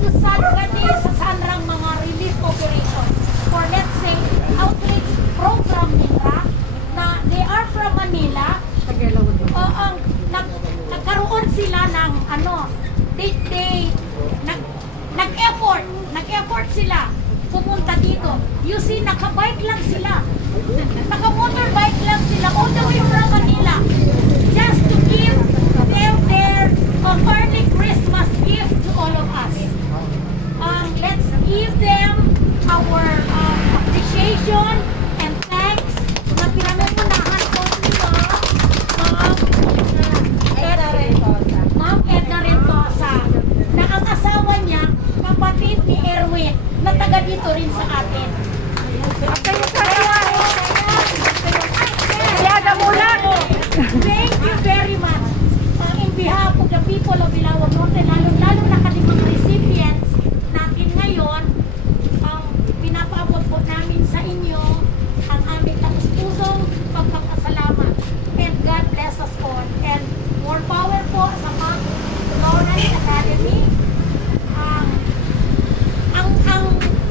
Kusad gani sa sanrang mga relief operations for let's say outreach program nila na they are from Manila. Ang nagkaroon sila ng nag-effort sila pumunta dito. You see, nakabike lang sila. Naka-motorbike lang sila all the way from Manila just to give them their early Christmas gift to all of us. Let's give them our appreciation and thanks na pinangungunahan po nila Ma'am Edna Rentosa na ang asawa niya kapatid ni Erwin na taga dito rin sa atin. Thank you very much. In behalf of the people of Ilawag Norte, lalo na kami mga recipients natin ngayon, pinapaabot po namin sa inyo ang aming taus-pusong pagpapasalamat. And God bless us all. And more power po sa mga Lawrence Academy.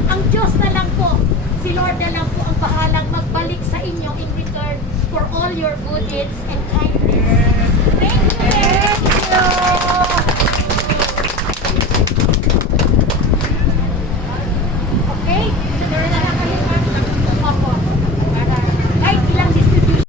Ang Diyos na lang po, si Lord na lang po ang bahalang magbalik sa inyo in return for all your good deeds